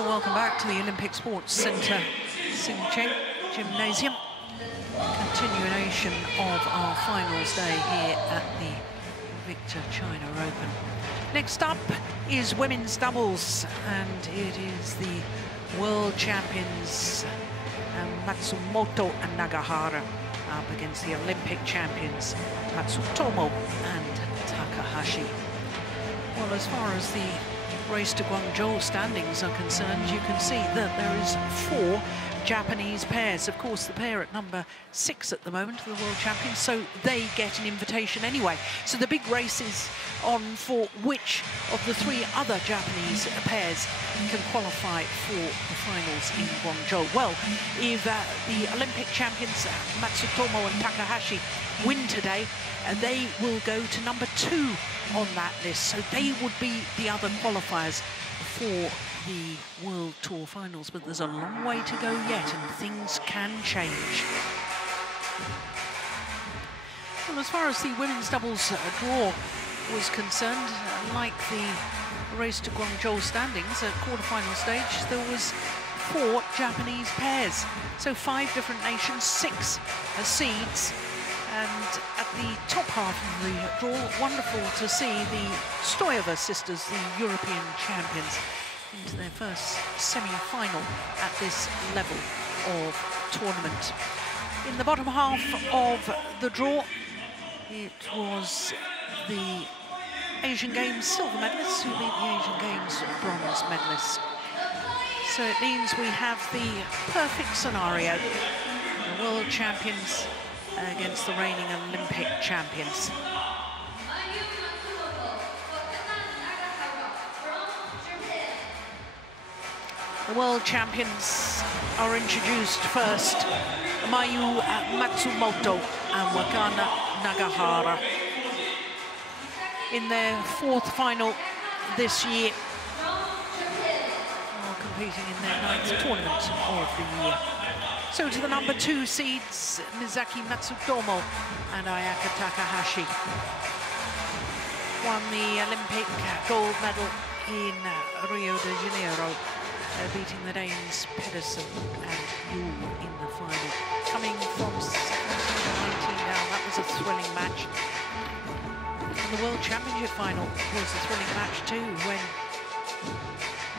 So welcome back to the Olympic Sports Centre Singcheng Gymnasium. Continuation of our finals day here at the Victor China Open. Next up is women's doubles, and it is the world champions Matsumoto and Nagahara up against the Olympic champions MATSUTOMO and Takahashi. Well, as far as the race to Guangzhou standings are concerned, you can see that there is 4 Japanese pairs. Of course, the pair at number 6 at the moment, the world champions, so they get an invitation anyway. So the big race is on for which of the 3 other Japanese pairs can qualify for the finals in Guangzhou. Well, if the Olympic champions Matsutomo and Takahashi win today, they will go to number 2 on that list. So they would be the other qualifiers for the World Tour finals, but there's a long way to go yet, and things can change. Well, as far as the women's doubles draw was concerned, like the race to Guangzhou standings at quarterfinal stage, there was 4 Japanese pairs. So 5 different nations, 6 seeds. And at the top half of the draw, wonderful to see the Stoyeva sisters, the European champions, into their first semi-final at this level of tournament. In the bottom half of the draw, it was the Asian Games silver medalists who beat the Asian Games bronze medalists. So it means we have the perfect scenario. The world champions against the reigning Olympic champions. The world champions are introduced first. Mayu Matsumoto and Wakana Nagahara. In their 4th final this year, while competing in their 9th tournament of the year. So to the number 2 seeds, Mizaki Matsutomo and Ayaka Takahashi. Won the Olympic gold medal in Rio de Janeiro, beating the Danes Pedersen and Yu in the final. Coming from 17-19 now, that was a thrilling match. And the World Championship final was a thrilling match too, when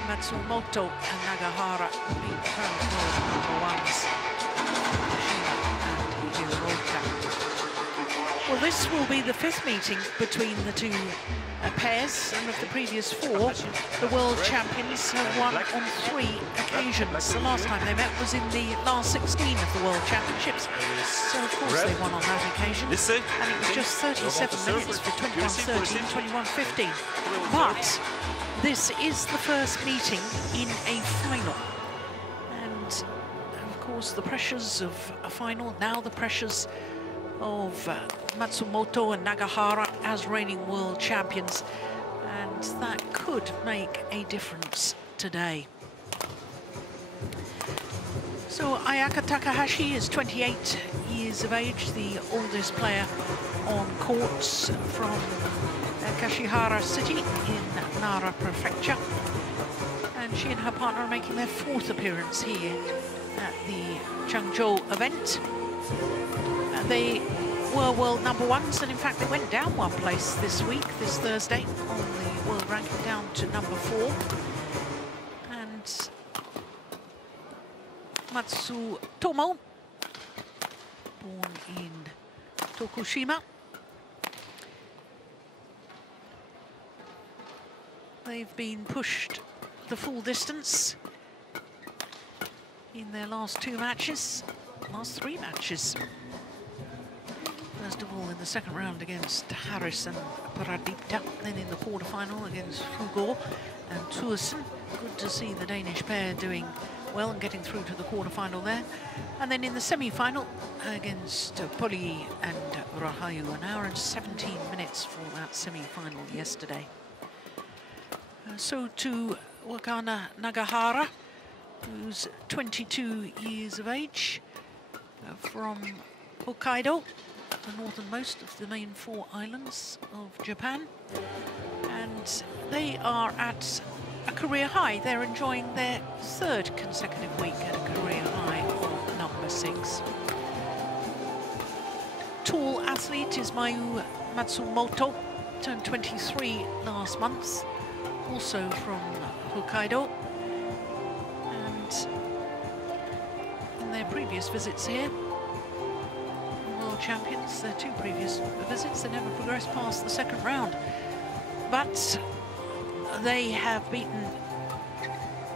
Matsumoto and Nagahara beat her world #1s, and Hiroka. Well, this will be the 5th meeting between the 2 pairs, and of the previous 4, the world champions have won on 3 occasions. The last time they met was in the last 16 of the World Championships. So, of course, they won on that occasion. And it was just 37 minutes for 21-13, 21-15. But this is the first meeting in a final. And, of course, the pressures of a final, now the pressures of Matsumoto and Nagahara as reigning world champions, and that could make a difference today. So Ayaka Takahashi is 28 years of age, the oldest player on courts, from Kashihara City in Nara Prefecture, and she and her partner are making their 4th appearance here at the Changzhou event. They were world #1s, and in fact they went down 1 place this week, this Thursday, on the world ranking, down to number 4. And Matsutomo, born in Tokushima, they've been pushed the full distance in their last 2 matches, last 3 matches. First of all, in the second round against Harris and Pradipta, then in the quarterfinal against Fugo and Tuasen. Good to see the Danish pair doing well and getting through to the quarterfinal there. And then in the semi-final against Poli and Rahayu, 1 hour and 17 minutes for that semi-final yesterday. So to Wakana Nagahara, who's 22 years of age, from Hokkaido, the northernmost of the main 4 islands of Japan, and they are at a career high. They're enjoying their third consecutive week at a career high of number 6. Tall athlete is Mayu Matsumoto, turned 23 last month, also from Hokkaido. And in their previous visits here, world champions, their 2 previous visits, they never progressed past the second round. But they have beaten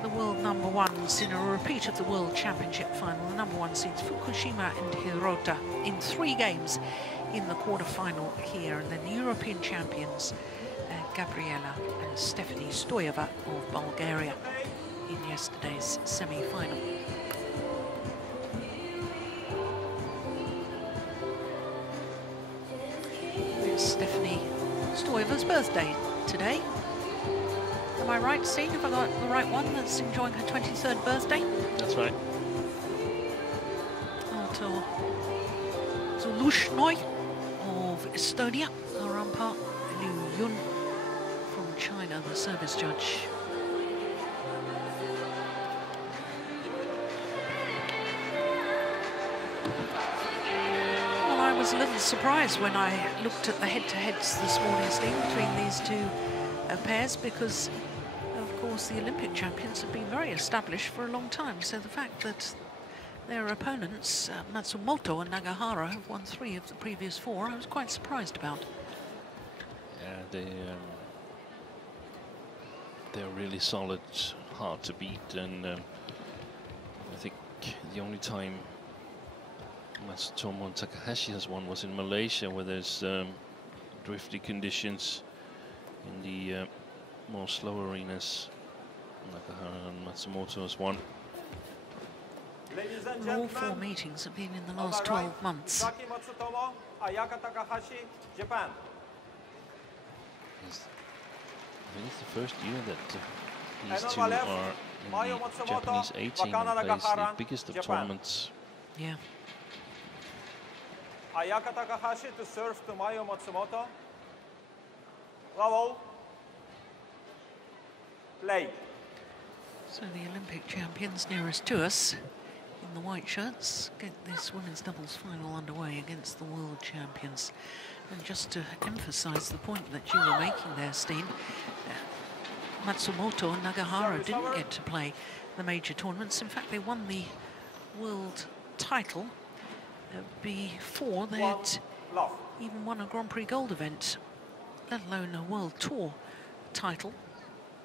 the world number 1s in a repeat of the World Championship final, the number 1 seeds Fukushima and Hirota, in 3 games in the quarter-final here, and then the European champions Gabriela and Stephanie Stoyeva of Bulgaria in yesterday's semi-final. It's Stephanie Stoyeva's birthday today. Am I right, Steve? Have I got the right one that's enjoying her 23rd birthday? That's right. Arto Zulushnoi of Estonia, our umpire, Liu Yun from China, the service judge. Well, I was a little surprised when I looked at the head-to-heads this morning, Steve, between these 2 pairs, because of course the Olympic champions have been very established for a long time, so the fact that their opponents Matsumoto and Nagahara have won 3 of the previous 4, I was quite surprised about. Yeah, they're really solid, hard to beat, and I think the only time Matsutomo and Takahashi has won was in Malaysia, where there's drifty conditions in the more slow arenas. Nakahara and Matsumoto has won. All 4 meetings have been in the last 12 months. MATSUTOMO, TAKAHASHI, Japan. I think it's the first year that these 2 are in the Japanese A-team and plays the biggest of tournaments. Yeah. Ayaka Takahashi to serve to Mayu Matsumoto. Level. Play. So the Olympic champions nearest to us in the white shirts get this women's doubles final underway against the world champions. And just to emphasize the point that you were making there, Steen, Matsumoto and Nagahara didn't get to play the major tournaments. In fact, they won the world title before they had even won a Grand Prix Gold event, let alone a World Tour title.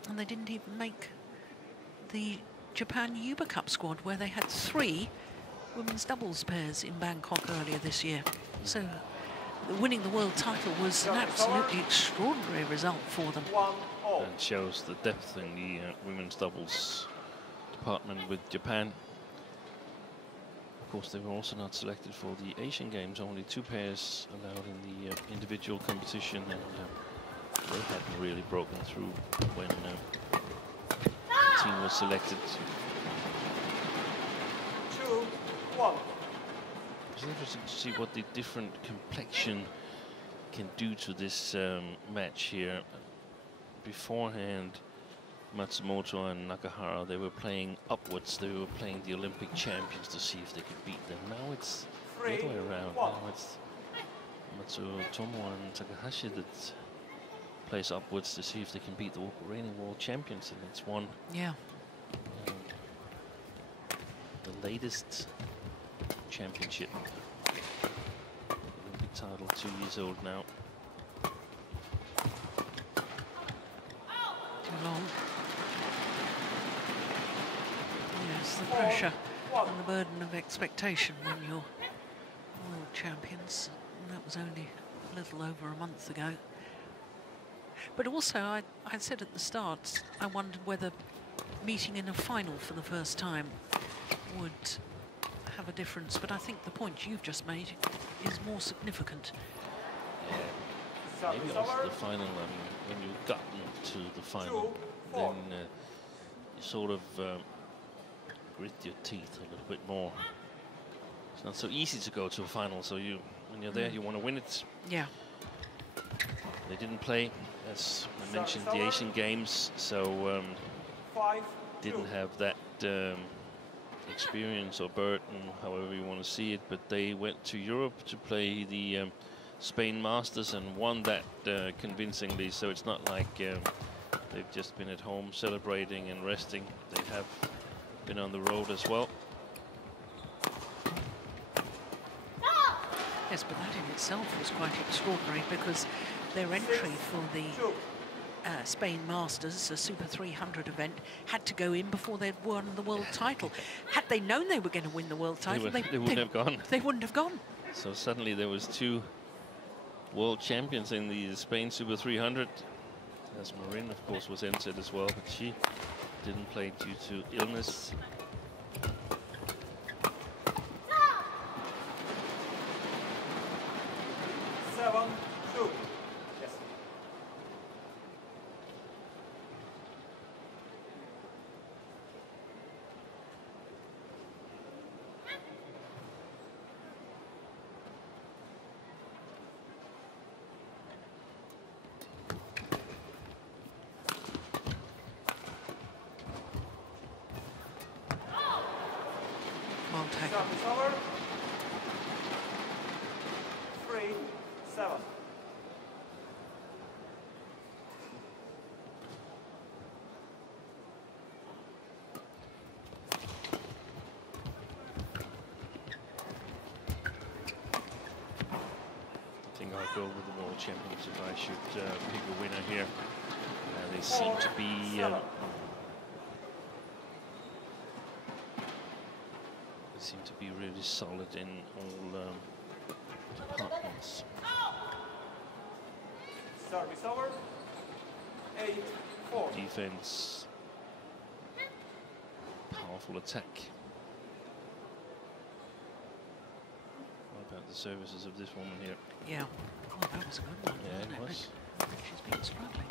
And they didn't even make the Japan Yuba Cup squad, where they had 3 women's doubles pairs in Bangkok earlier this year. So winning the world title was an absolutely extraordinary result for them. And shows the depth in the women's doubles department with Japan. Of course, they were also not selected for the Asian Games, only 2 pairs allowed in the individual competition, and they hadn't really broken through when the team was selected. 2-1. It's interesting to see what the different complexion can do to this match here. Beforehand, Matsumoto and Nakahara, they were playing upwards. They were playing the Olympic champions to see if they could beat them. Now it's the other way around. Now it's Matsutomo and Takahashi that plays upwards to see if they can beat the reigning world champions, and it's won. Yeah. The latest championship. Olympic title, 2 years old now. Too long. Yes, the pressure and the burden of expectation when you're world champions. And that was only a little over a month ago. But also, I said at the start, I wondered whether meeting in a final for the first time would have a difference. But I think the point you've just made is more significant. Yeah, maybe also the final. When you've gotten to the final, then you sort of grit your teeth a little bit more. It's not so easy to go to a final, so when you're there, you want to win it. Yeah. They didn't play, as I mentioned, the Asian Games, so didn't have that experience or burden, however you want to see it, but they went to Europe to play the Spain Masters and won that convincingly. So it's not like they've just been at home celebrating and resting. They have been on the road as well. Yes, but that in itself was quite extraordinary, because their entry for the Spain Masters, a Super 300 event, had to go in before they'd won the world title. Had they known they were going to win the world title, they wouldn't have gone. They wouldn't have gone. So suddenly there was 2 world champions in the Spain Super 300. As Marin, of course, was entered as well, but she didn't play due to illness. Go with the World Champions if I should pick a winner here. They seem to be really solid in all departments. Service over. 8-4. Defense, powerful attack. What about the services of this woman here? Yeah. Oh, that was a good one. Yeah, it was. She's been struggling.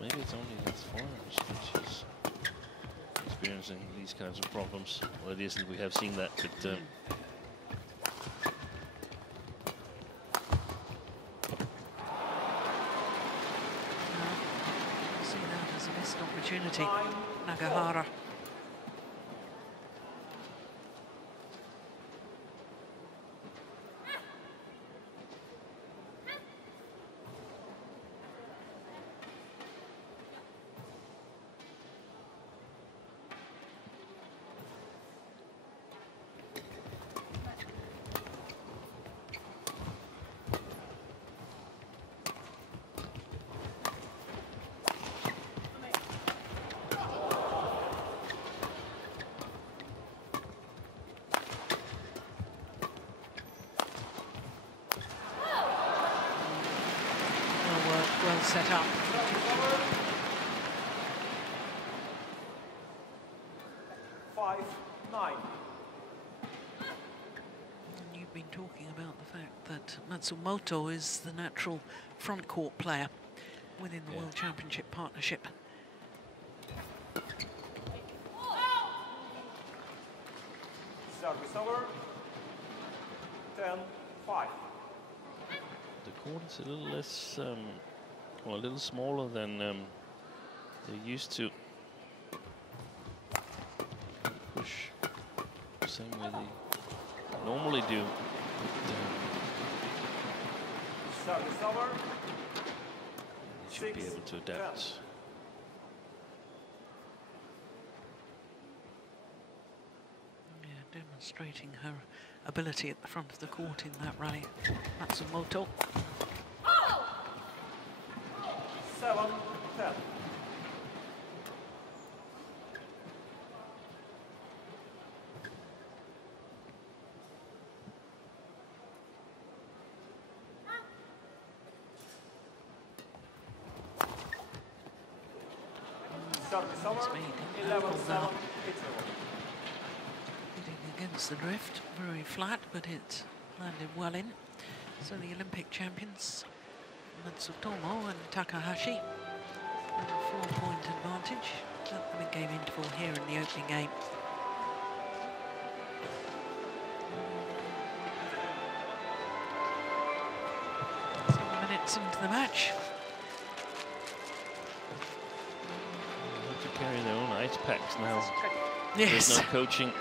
Maybe it's only against foreigners that she's experiencing these kinds of problems. Well, it isn't. We have seen that, but see that as a missed opportunity. Nagahara. Well set up. You've been talking about the fact that Matsumoto is the natural front court player within the World Championship partnership. Service over. 10-5. the court is a little less, or a little smaller than they're used to. Push the same way they normally do. Service over. They should be able to adapt. Demonstrating her ability at the front of the court in that rally. Matsumoto. 7-10. Service over. 11-7. Against the drift, very flat, but it landed well in. So the Olympic champions, Matsutomo and Takahashi, a 4-point advantage. That the game interval here in the opening game. 7 minutes into the match. carry their own ice packs now. Yes. There's no coaching.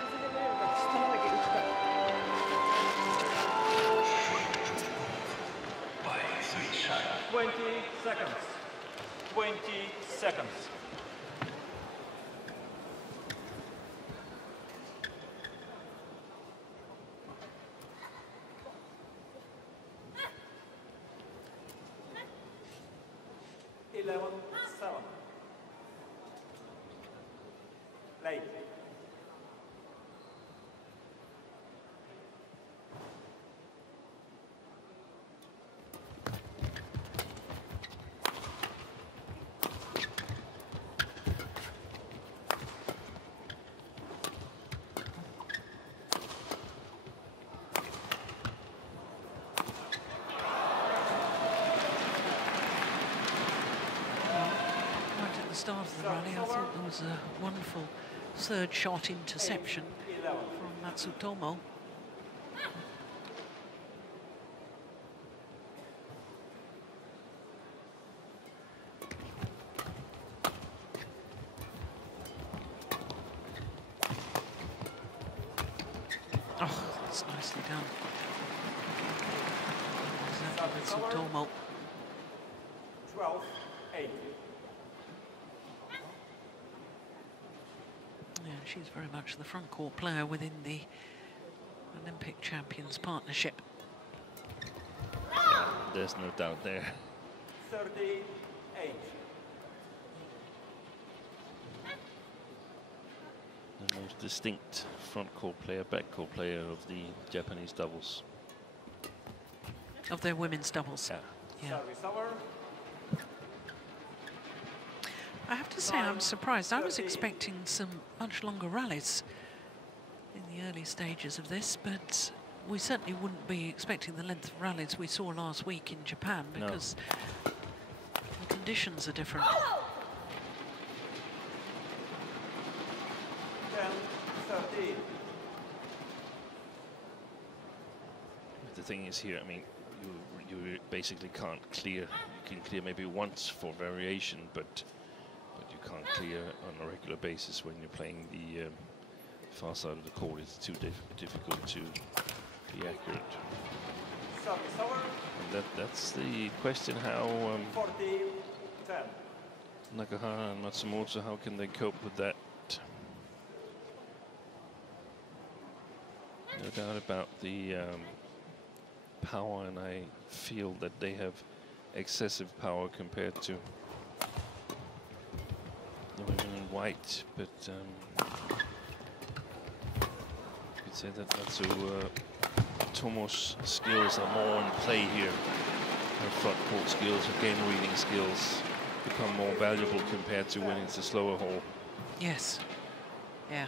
20 seconds. 20 seconds. Late. Start of the rally, I thought there was a wonderful third shot interception from Matsutomo. Oh, that's nicely done. Matsutomo. 12-8. Yeah, she's very much the front court player within the Olympic Champions partnership. Yeah, there's no doubt there. 38. The most distinct front court player, back court player of the Japanese doubles. Of their women's doubles. Yeah. Yeah. Service over. I have to say, I'm surprised. I was expecting some much longer rallies in the early stages of this, but we certainly wouldn't be expecting the length of rallies we saw last week in Japan, because the conditions are different. 10-13. The thing is here, I mean, you basically can't clear. You can clear maybe once for variation, but you can't clear on a regular basis when you're playing the far side of the court. It's too difficult to be accurate. Service over. And that's the question, how 40-10. Nagahara and Matsumoto, how can they cope with that? No doubt about the power, and I feel that they have excessive power compared to the women in white, but you could say that Matsutomo's skills are more in play here. Her front court skills, her game reading skills become more valuable compared to when it's a slower hole. Yes. Yeah.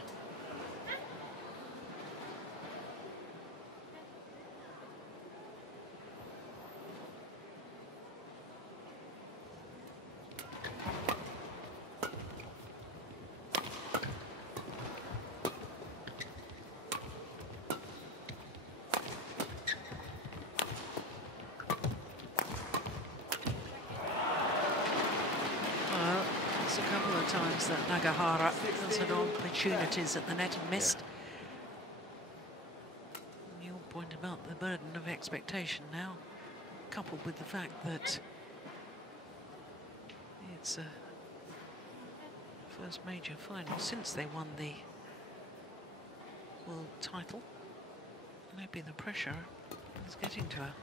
Times that Nagahara has had opportunities at the net and missed. Yeah. Your point about the burden of expectation now, coupled with the fact that it's a first major final since they won the world title. Maybe the pressure is getting to her.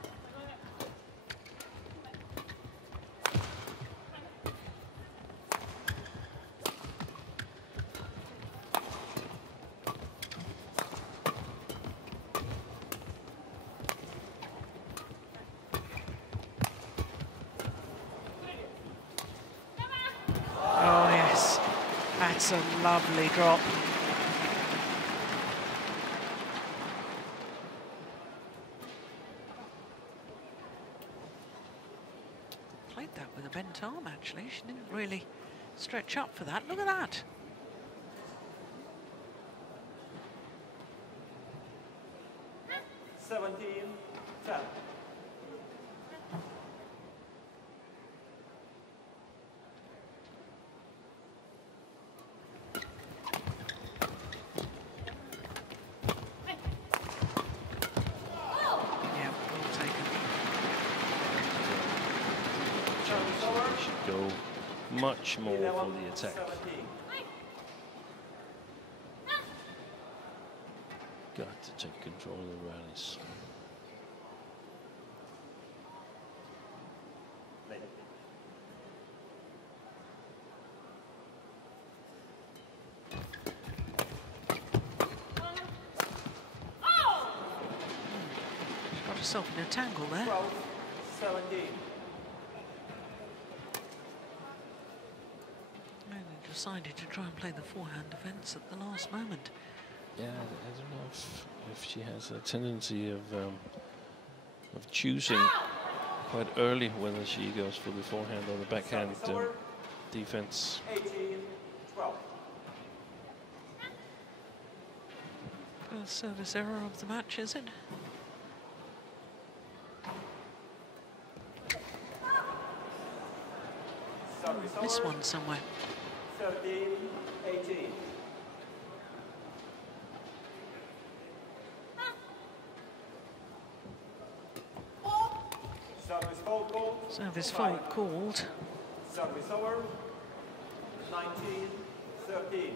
That's a lovely drop. Played that with a bent arm, actually. She didn't really stretch up for that. Look at that. go much more for the attack. 17. Got to take control of the rallies. Got herself in a tangle there. 12, 17. And they decided to try and play the forehand defence at the last moment. Yeah, I don't know if she has a tendency of choosing quite early whether she goes for the forehand or the backhand defense. 18, 12. First service error of the match, is it? This one somewhere. 13, 18. Service fault called. Service fault called. Service over. 19, 13.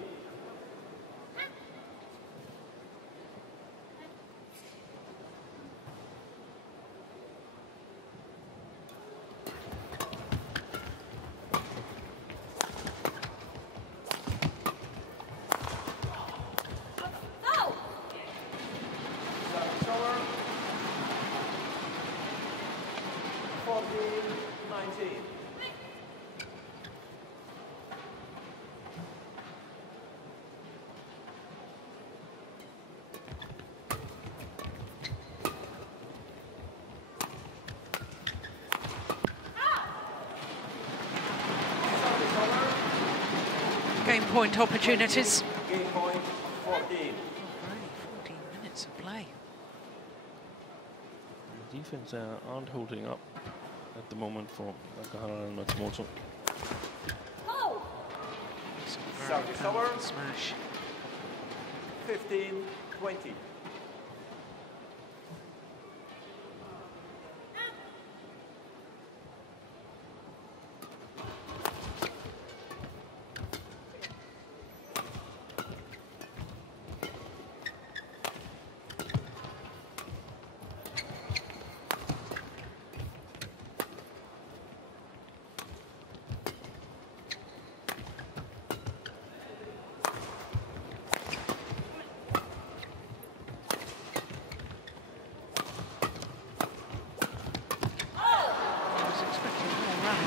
Service over. 14, 19. Game point opportunities. Game point 14. Already 14 minutes of play. The defense aren't holding up at the moment for Nakahara and Matsumoto. Service over. Smash. 15, 20.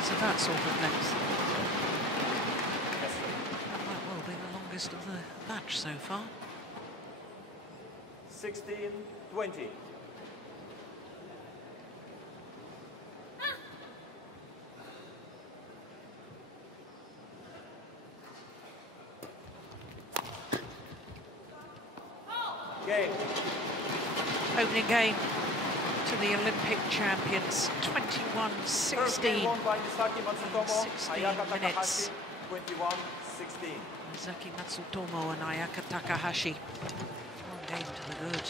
Of that sort of length. That might well be the longest of the match so far. 16, 20. Game. Opening game to the Olympic champions, 21-16. Won by Misaki Matsutomo, 16 Ayaka minutes. Takahashi, 21-16. Misaki Matsutomo and Ayaka Takahashi. One game to the good.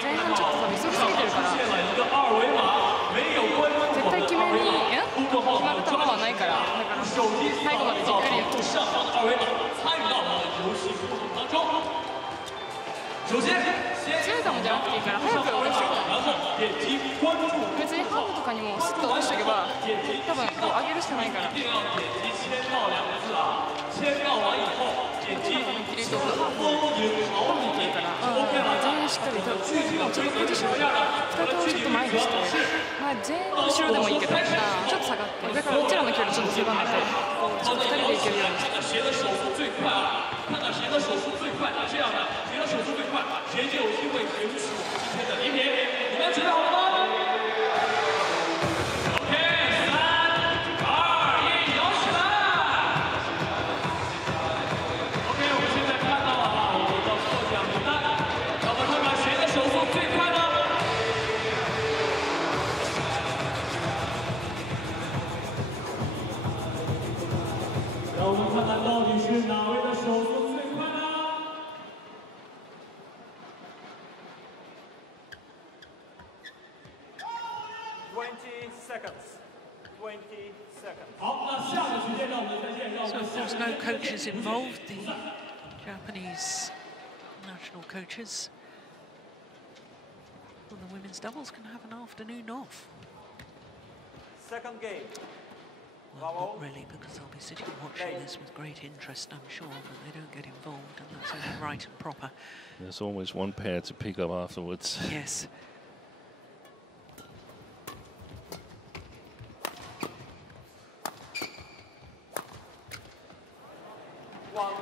前半ちょっとさ、急ぎすぎてるから絶対決めに決まる球はないから、だから最後までじっくりやって強い球じゃなくていいから早く落としてくる。別にハーブとかにもスッと落としておけば多分こう上げるしかないから。こっちの多分キリトとハーブにいけるから全員しっかりとちょっとポジション2人ともちょっと前にして、まあ、全員後ろでもいいけどちょっと下がってだからどちらの距離ちょっと狭めてちょっと2人でいけるようにして。让我们看看到底是哪位的手速最快呢？ 20 seconds. 20 seconds. 好，那下个时间让我们再见，让我 So 们 of 下 course 个 no coaches involved, the Japanese national coaches. Well, the women's doubles can have an afternoon off. Second game. Well, not really, because they'll be sitting watching this with great interest, I'm sure, but they don't get involved, and that's only right and proper. There's always one pair to pick up afterwards. Yes.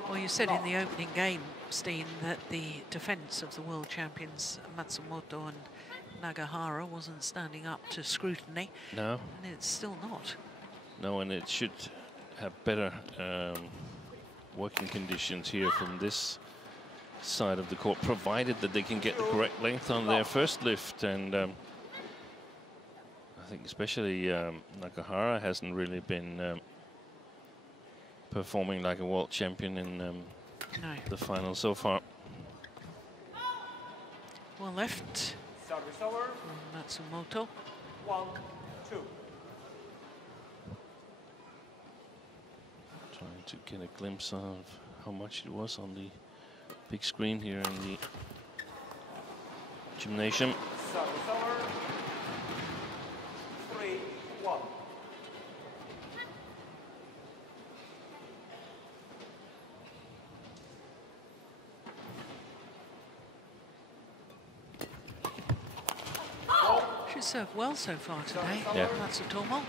Well, you said in the opening game, Steen, that the defence of the world champions Matsumoto and Nagahara wasn't standing up to scrutiny. No. And it's still not. No, and it should have better working conditions here from this side of the court, provided that they can get the correct length on their first lift. And I think especially Nakahara hasn't really been performing like a world champion in the final so far. Well left. Service over. Matsumoto. 1, 2. Trying to get a glimpse of how much it was on the big screen here in the gymnasium. Service over. 3, 1. She's served well so far today. Yeah. Matsutomo.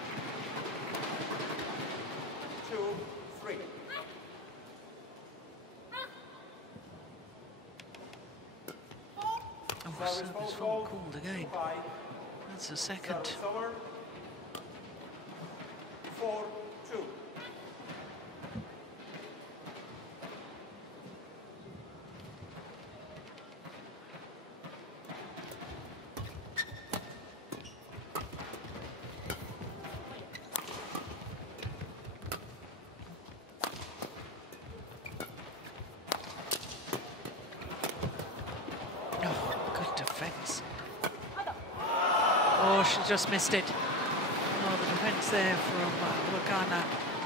2, 3. Oh, service fault called again. 5. That's the second. Service over. 4, 2. Oh, she just missed it. Oh, the defence there from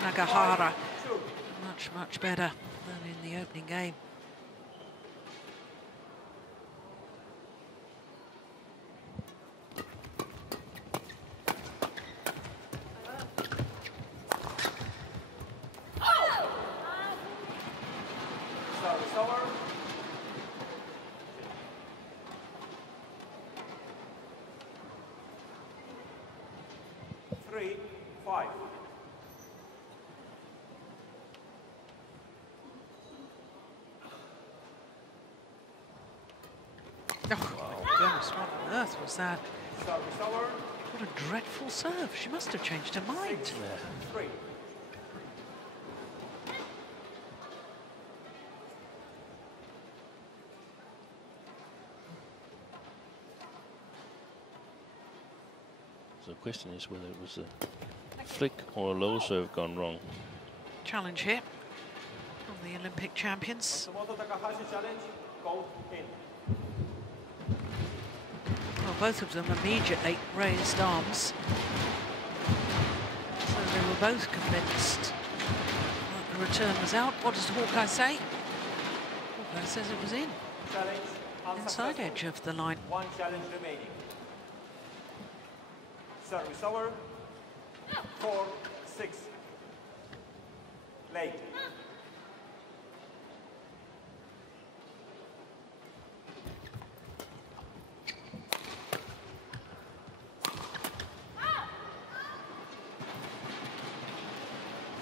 Nagahara. Much, much better than in the opening game. Service over. 3, 5. Oh, goodness, what on earth was that? Service over. What a dreadful serve. She must have changed her mind. 3. So the question is whether it was a flick or a low serve gone wrong. Challenge here from the Olympic champions. Matsumoto Takahashi challenge. Go in. Well, both of them immediately raised arms. So they were both convinced that the return was out. What does Hawkeye say? Hawkeye says it was in. Challenge Inside unsuccessful. edge of the line. 1 challenge remaining. Service over. 4, 6. Late.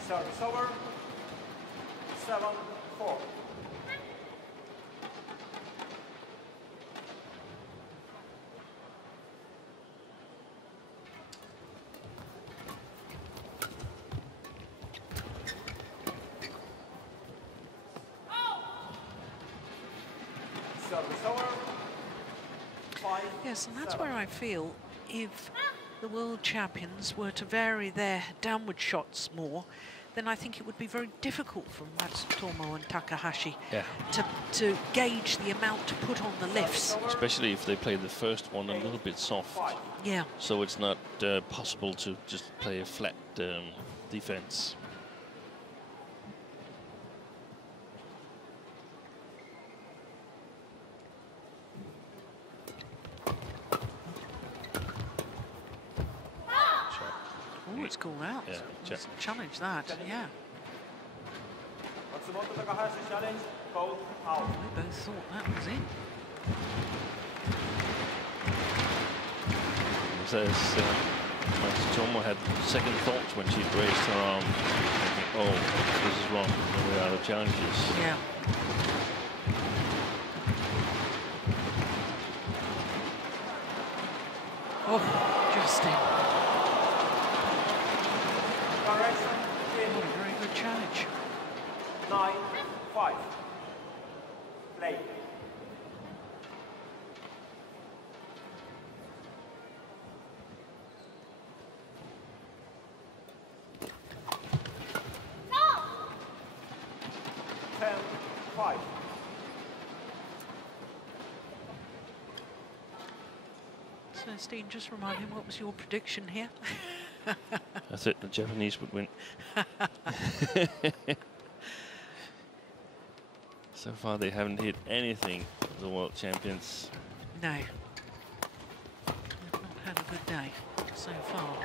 Service over. 7, 4. Service over. 5, Yes, and that's 7. where I feel if the world champions were to vary their downward shots more, then I think it would be very difficult for Matsutomo and Takahashi Yeah. to gauge the amount to put on the lifts. Especially if they play the first one a little bit soft. Yeah. So it's not possible to just play a flat defense. Oh, it's called out. Yeah, Let's challenge that, yeah. Matsumoto Takahashi challenge, both out. We both thought that was in. It says Matsutomo had second thoughts when she raised her arm, thinking, oh, this is wrong, we're out of challenges. Yeah. Oh, just in. Correction, Not a very good challenge. 9-5. Play. No. 10-5. So, Steen, just remind him, what was your prediction here? I thought the Japanese would win. So far they haven't hit anything, the world champions. No. They've not had a good day so far.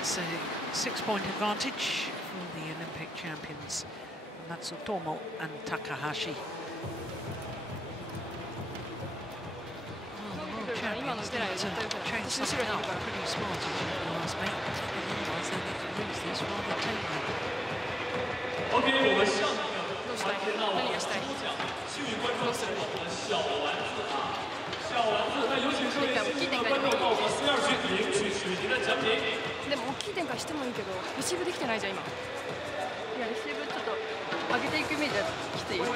It's a 6-point advantage for the Olympic champions Matsutomo and Takahashi. Well, the world champions need to change something up pretty smart, if you ask me. Otherwise they're going to lose this rather tamely. OK，我们下面どうしたい？何がしたい？どうする？小丸子，那有请各位新的观众到第2区领取您的奖品。でも大きい展開してもいいけど、レシーブできてないじゃん今。いやレシーブちょっと上げていくイメージはきついレシ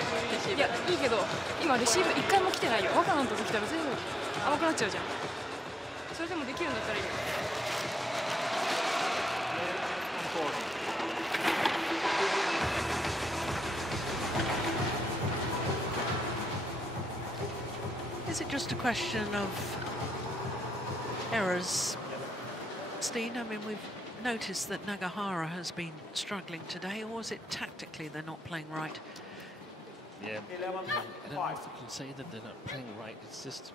ーブ。いやいいけど、今レシーブ1回も来てないよ。若菜のとこ来たら全部甘くなっちゃうじゃん。それでもできるんだったらいいよ。Is it just a question of errors, Steen? I mean, we've noticed that Nagahara has been struggling today, or is it tactically they're not playing right? Yeah, I don't know if we can say that they're not playing right. It's just,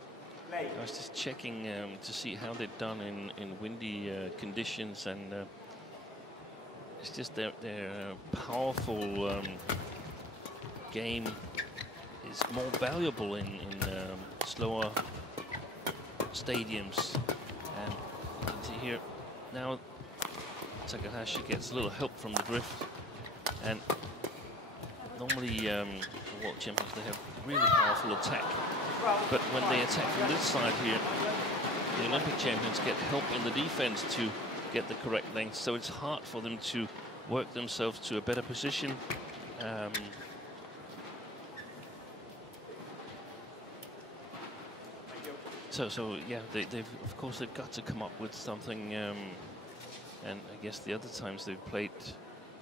I was just checking to see how they've done in windy conditions, and it's just their powerful game is more valuable in slower stadiums. And you can see here now Takahashi gets a little help from the drift, and normally the world champions, they have really powerful attack, but when they attack from this side here, the Olympic champions get help in the defense to get the correct length, so it's hard for them to work themselves to a better position. So yeah, they've of course they've got to come up with something, and I guess the other times they've played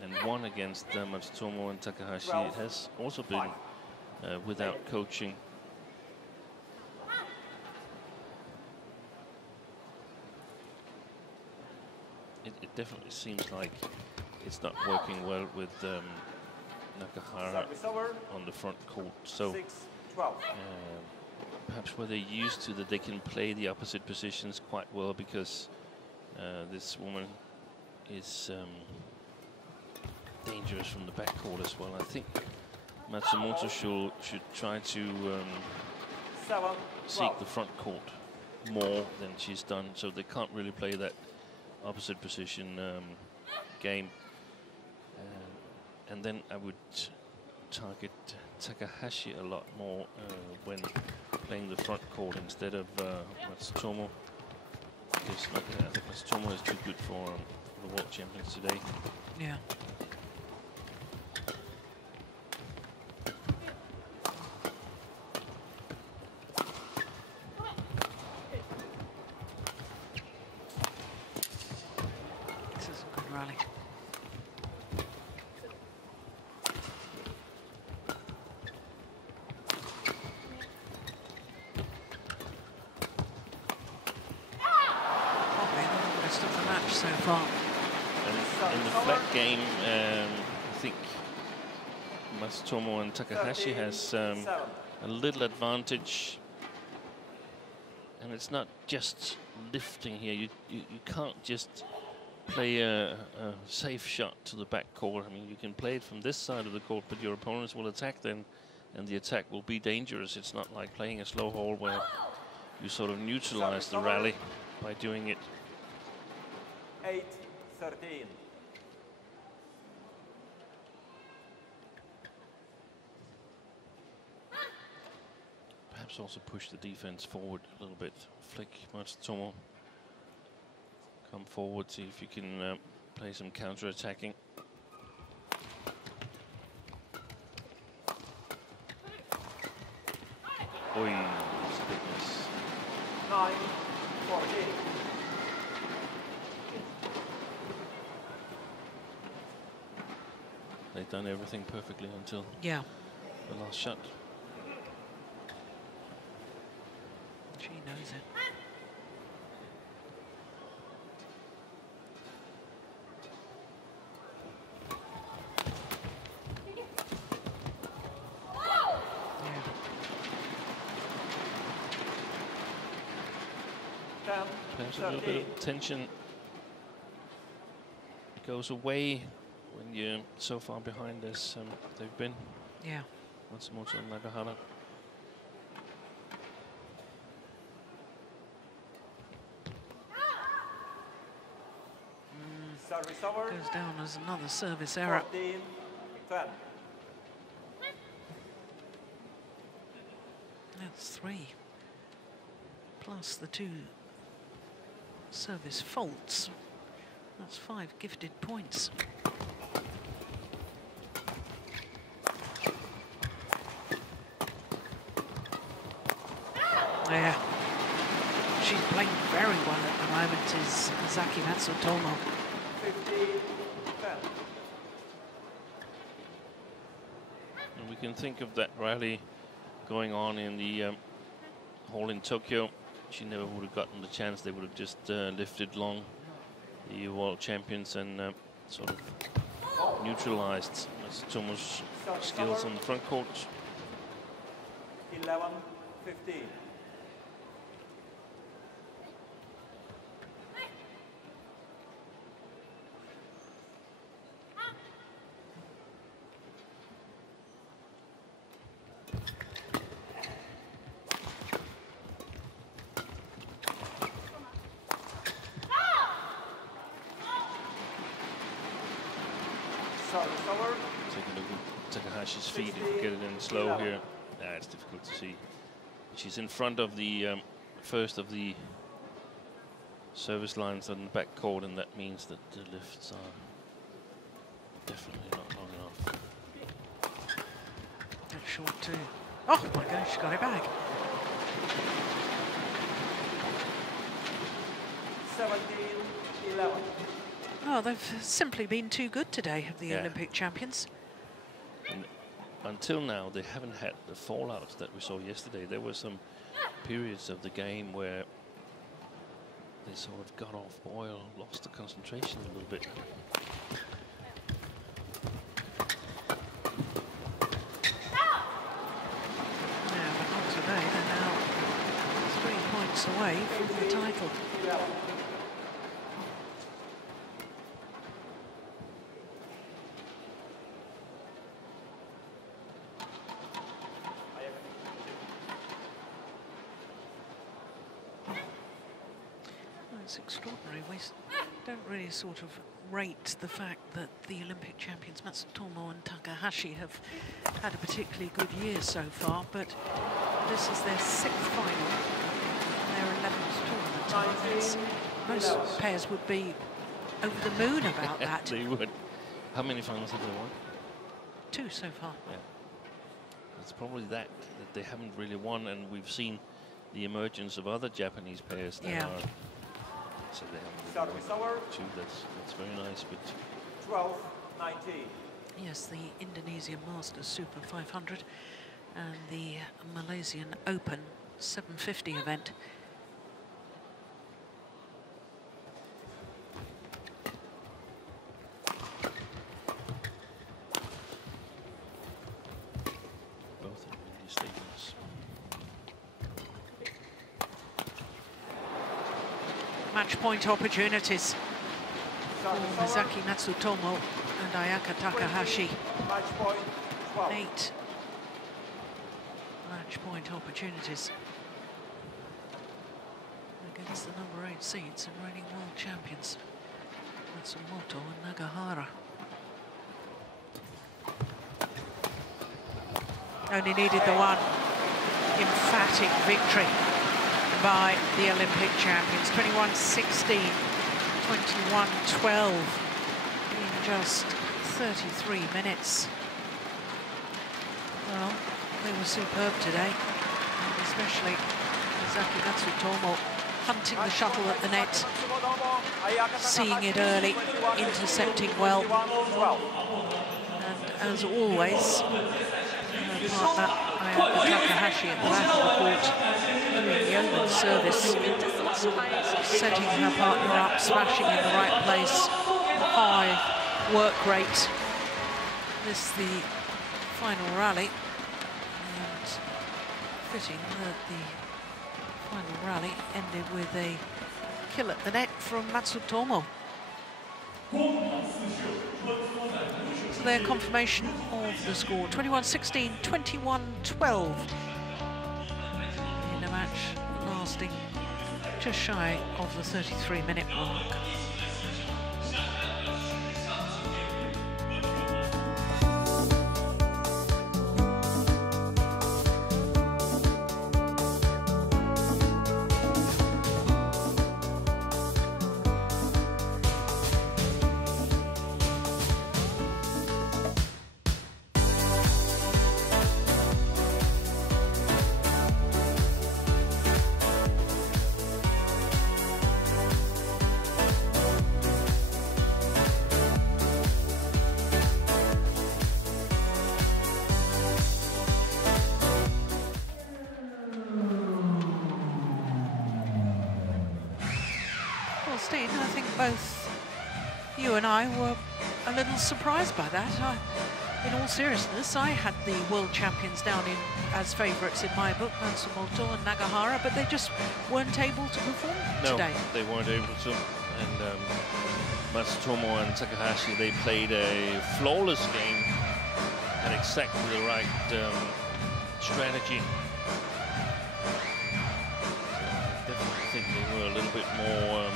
and won against Matsutomo and Takahashi, it has also been without coaching. It definitely seems like it's not working well with Nakahara on the front court. So perhaps where they're used to that they can play the opposite positions quite well, because this woman is dangerous from the backcourt as well. I think Matsumoto should try to seek the front court more than she's done, so they can't really play that opposite position game. And then I would target Takahashi a lot more when playing the front court instead of Matsutomo. Because I think Matsutomo is too good for the World Champions today. Yeah. This is a good rally. So far. And in the flat game, I think Matsutomo and Takahashi has a little advantage. And it's not just lifting here. You can't just play a safe shot to the back court. I mean, you can play it from this side of the court, but your opponents will attack then, and the attack will be dangerous. It's not like playing a slow hole where you sort of neutralize the rally by doing it. 8-13. Perhaps also push the defense forward a little bit. Flick Matsutomo. Come forward, see if you can play some counter-attacking. Oi, that's a big miss. 9-14. They've done everything perfectly until the last shot. She knows it. Perhaps a little bit of tension goes away when you're so far behind as they've been. Yeah. Matsumoto and Nagahara. Goes down as another service error. 14-10. That's 3. Plus the 2 service faults. That's 5 gifted points. Yeah. She's playing very well at the moment, is Zaki Matsutomo. 15-10. And we can think of that rally going on in the hall in Tokyo. She never would have gotten the chance. They would have just lifted long, the world champions, and sort of neutralized Matsutomo's skills on the front court. 11-15. Take a look at Takahashi's feet if you get it in slow here. Nah, it's difficult to see. She's in front of the first of the service lines on the back court, and that means that the lifts are definitely not long enough. That's short too. Oh my gosh, she got it back. 17-11. Oh, they've simply been too good today, the Olympic champions. And until now, they haven't had the fallouts that we saw yesterday. There were some periods of the game where they sort of got off boil, lost the concentration a little bit. Yeah, but not today. They're now 3 points away from the title. It's extraordinary. We don't really sort of rate the fact that the Olympic champions Matsutomo and Takahashi have had a particularly good year so far, but this is their 6th final, their 11th tournament. Most pairs would be over the moon about that. They would. How many finals have they won? 2 so far. Yeah. It's probably that they haven't really won, and we've seen the emergence of other Japanese pairs that Yeah. are. So they haven't really won 2. That's very nice, but 12-19. Yes, the Indonesian Masters Super 500 and the Malaysian Open 750 event. both in windy stadiums. Match point opportunities for Misaki Matsutomo and Ayaka Takahashi. Match point 12. 8 match point opportunities against the number 8 seeds and reigning world champions Matsumoto and Nagahara. Only needed the one emphatic victory by the Olympic champions. 21-16, 21-12 in just 33 minutes. Well, they were superb today, and especially Misaki Matsutomo hunting the shuttle at the net, seeing it early, intercepting well, and as always, her partner Ayaka Takahashi at the back of the court doing yeoman service, setting her partner up, smashing in the right place, high work rate. This is the final rally, and fitting that the final rally ended with a kill at the net from Matsutomo. So their confirmation of the score, 21-16, 21-12 in a match lasting just shy of the 33-minute mark. I think both you and I were a little surprised by that. In all seriousness, I had the world champions down as favourites in my book, Matsumoto and Nagahara, but they just weren't able to perform today. No, they weren't able to. And Matsutomo and Takahashi, they played a flawless game, had exactly the right strategy. So I definitely think they were a little bit more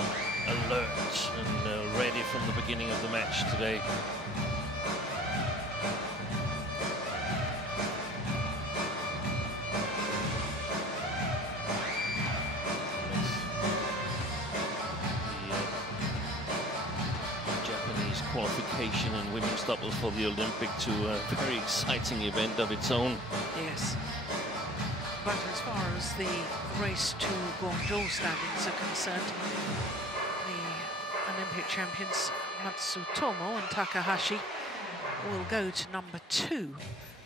alert and ready from the beginning of the match today. The Japanese qualification and women's doubles for the Olympic to a very exciting event of its own. Yes. But as far as the race to Guangzhou standings are concerned, Olympic champions Matsutomo and Takahashi will go to number 2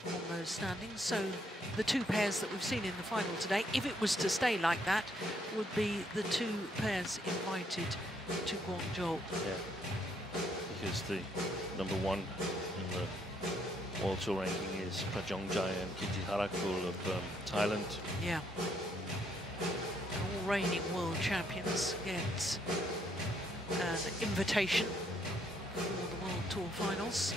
on those standings. So the 2 pairs that we've seen in the final today, if it was to stay like that, would be the 2 pairs invited to Guangzhou. Yeah, because the number 1 in the World Tour ranking is Prajongjai and Kittiharakul of Thailand. Yeah. All reigning world champions get an invitation for the World Tour finals.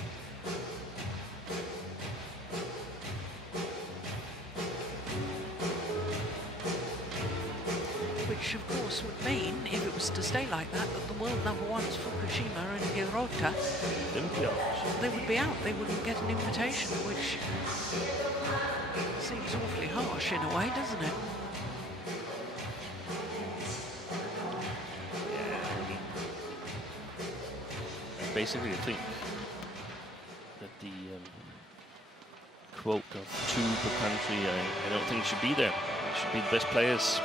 Which which of course would mean, if it was to stay like that the world number ones, Fukushima and Hirota, they would be out. They wouldn't get an invitation, which seems awfully harsh in a way, doesn't it? Basically, I think that the quote of 2 per country, I don't think it should be there. It should be the best players.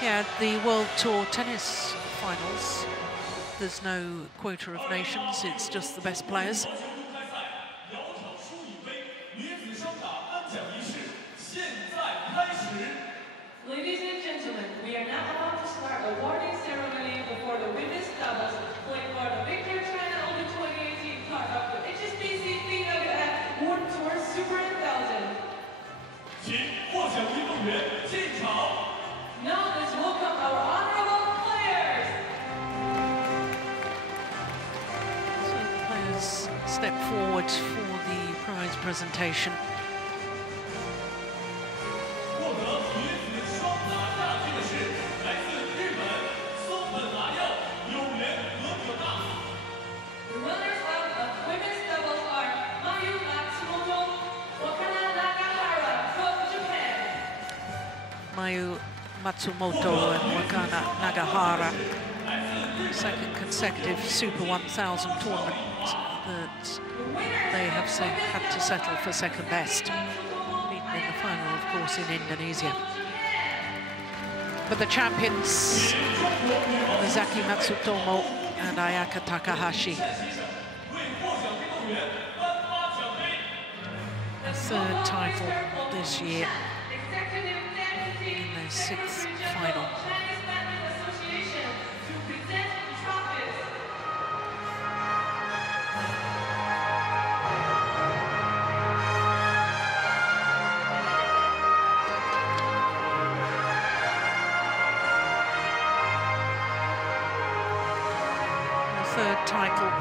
Yeah, the World Tour tennis finals, there's no quota of nations, it's just the best players. Ladies and gentlemen, we are now about to start a awarding ceremony before the women's doubles played for the Victor China Open 2018 part of the HSBC BWF World Tour Super 1000. Now let's welcome our honorable players. So the players step forward for the prize presentation. The winners of women's doubles are MATSUMOTO, NAGAHARA from Japan. Matsumoto and Nagahara, second consecutive Super 1000 tournament that they have had to settle for second best. Beaten in the final, of course, in Indonesia. But the champions, Mizaki Matsutomo and Ayaka Takahashi. A 3rd title this year in their 6th final. Third title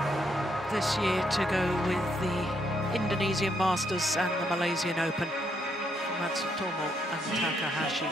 this year to go with the Indonesian Masters and the Malaysian Open. Matsutomo and Takahashi.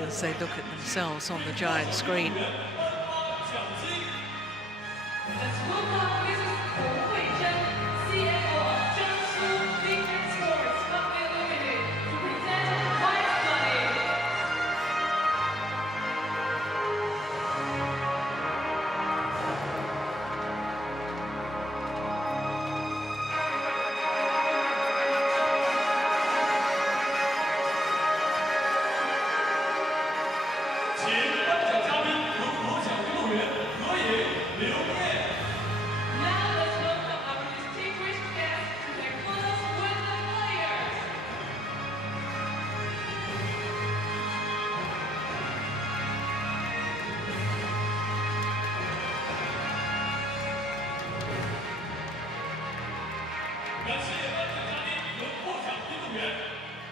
As they look at themselves on the giant screen.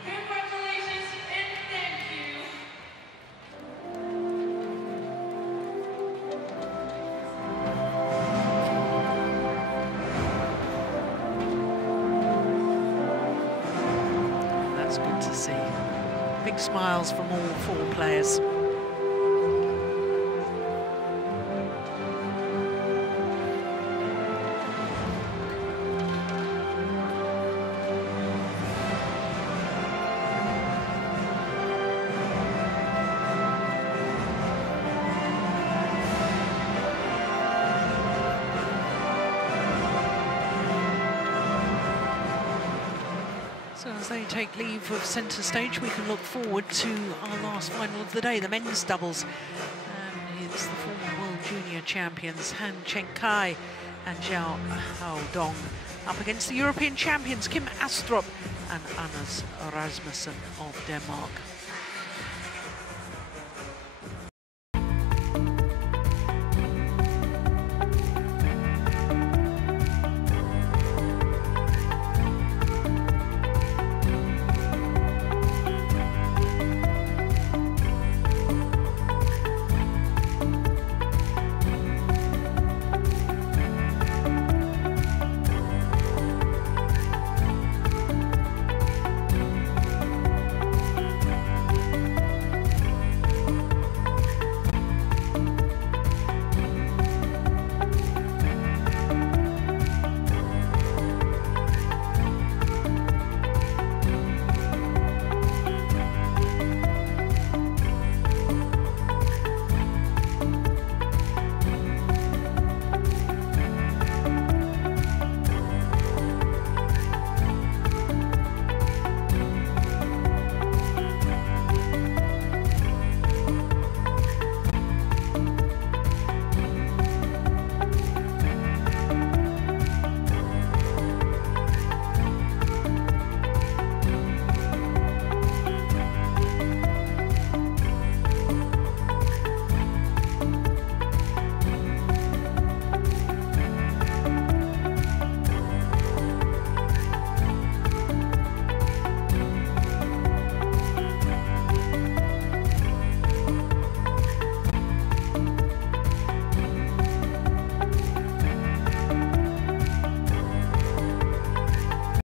Congratulations and thank you. That's good to see. Big smiles from all 4 players. So as they take leave of centre stage, we can look forward to our last final of the day, the men's doubles. And it's the former World Junior champions Han Cheng-kai and Zhao Haodong up against the European champions Kim Astrup and Anders Rasmussen of Denmark.